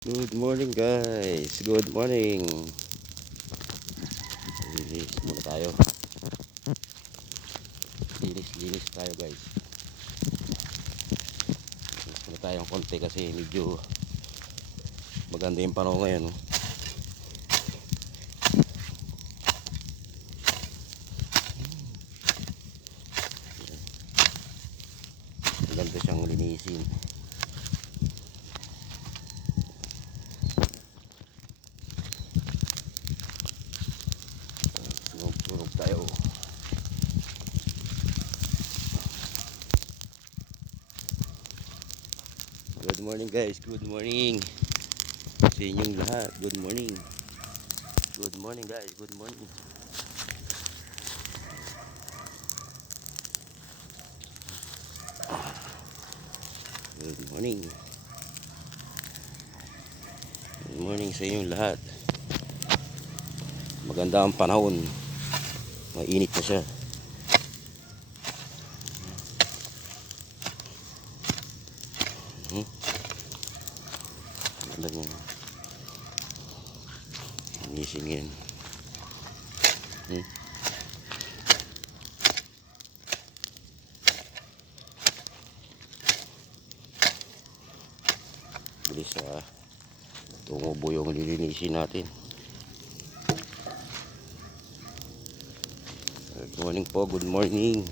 Good morning guys. Good morning. Linis muna tayo. Linis tayo guys. Linis muna tayong konti kasi medyo maganda yung panahon ngayon. No? Maganda siyang linisin. Sunog tayo. Good morning guys. Good morning. Sa inyong lahat. Good morning. Good morning guys. Good morning. Good morning. Good morning sa inyong lahat. Maganda ang panahon. Mainit na siya. Maganda yung linisin yan. Bilis tumubo yung lilinisin natin. Good morning po, good morning.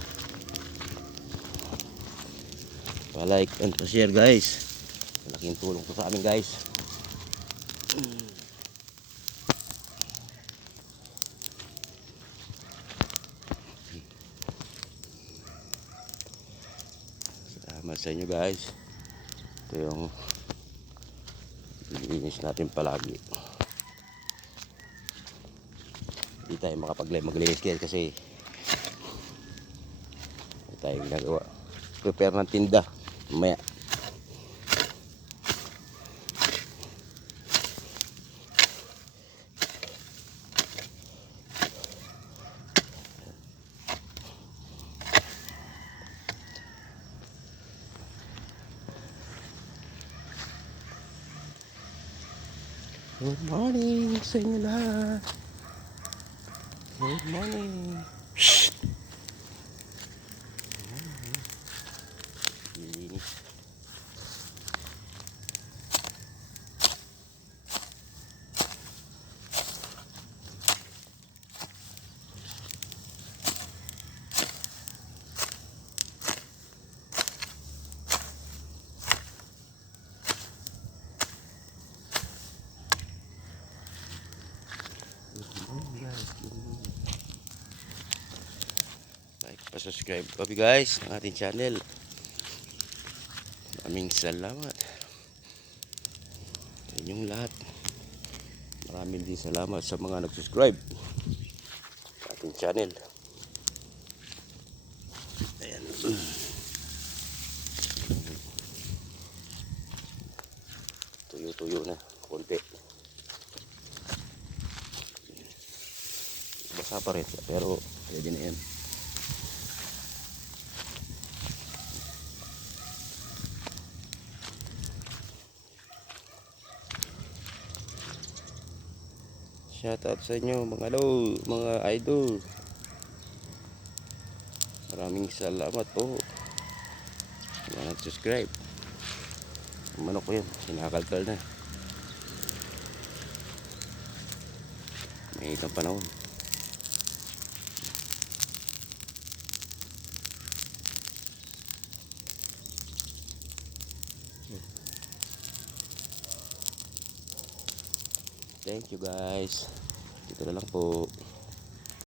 Pa-like and pa-share guys. Malaking tulong po sa amin guys. Salamat sa inyo guys. Ito yung lilinis natin palagi. Hindi tayo maglinis kasi hindi tayo ginagawa. Prepare ng tinda mamaya. Good morning sa inyo lahat. Good morning. Linis. Like pa-subscribe kami guys ng ating channel. Maraming salamat sa inyong lahat. Maraming din salamat sa mga nag-subscribe sa ating channel. Ayan. Tuyo-tuyo na konti. Basa pa rin pero pwede na yan. Shout out sa inyo mga idol. Maraming salamat po sa mga nag-subscribe. Ang manok ko yun, sinakalkal na. May itang panahon. Thank you guys. Dito na lang po.